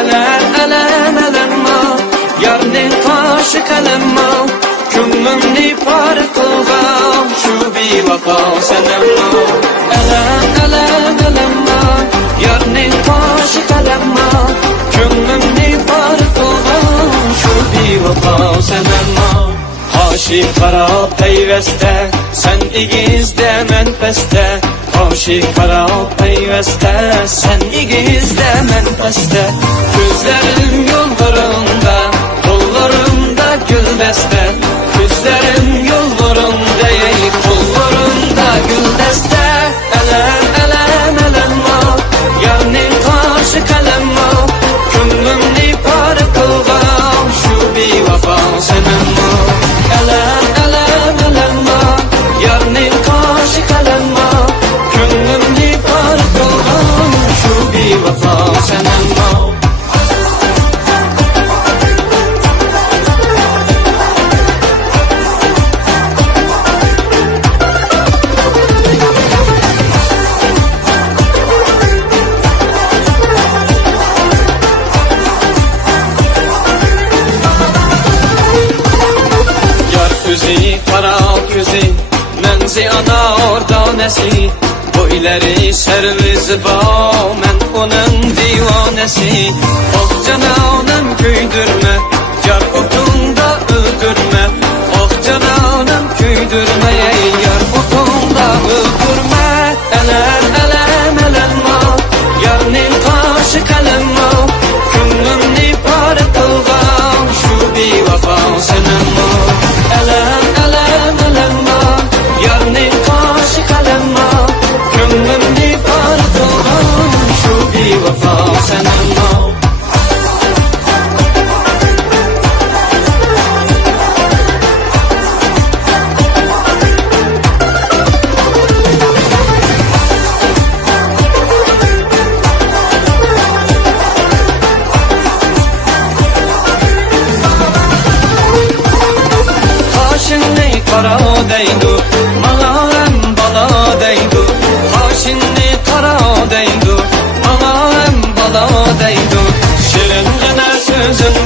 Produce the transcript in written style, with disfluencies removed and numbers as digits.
Elem yarning qoshi qalamma ko'nglimni par qilgan shu bevafo sanamma. Elem yarning qoshi qalamma ko'nglimni par qilgan shu bevafo sanamma. Hoshi qarab payvasta sen igizda men pasta. Hoshi qarab payvasta sen igizda men pasta. Ko'zlarim yolg'onda qo'llarimda guldasta. Ko'zlarim yolg'onda qo'llarimda guldasta. Elem yarning qoshi qalamma ko'nglimni par qilgan shu bevafo sanamma. Elem yarning qoshi qalamma ko'nglimni par qilgan shu bevafo sanamma. Ko'zi qara ko'zi manzi ana ordanasi bo'ylari sarvizi bor men uning divonasi. Oh janonim kuydirma jar o'tunda o'ldirma. Oh janonim kuydirma yar o'tunda o'ldirma. Elem yarning qoshi qalamma ko'nglimni par qilgan shu bevafo sanamma. Elem yarning qoshi qalamma ko'nglimni par qilgan shu bevafo sanamma. Qara deydi, mağaram bala deydi. Hoshingni qara deydi, mağaram bala deydi. Shiringina so'zing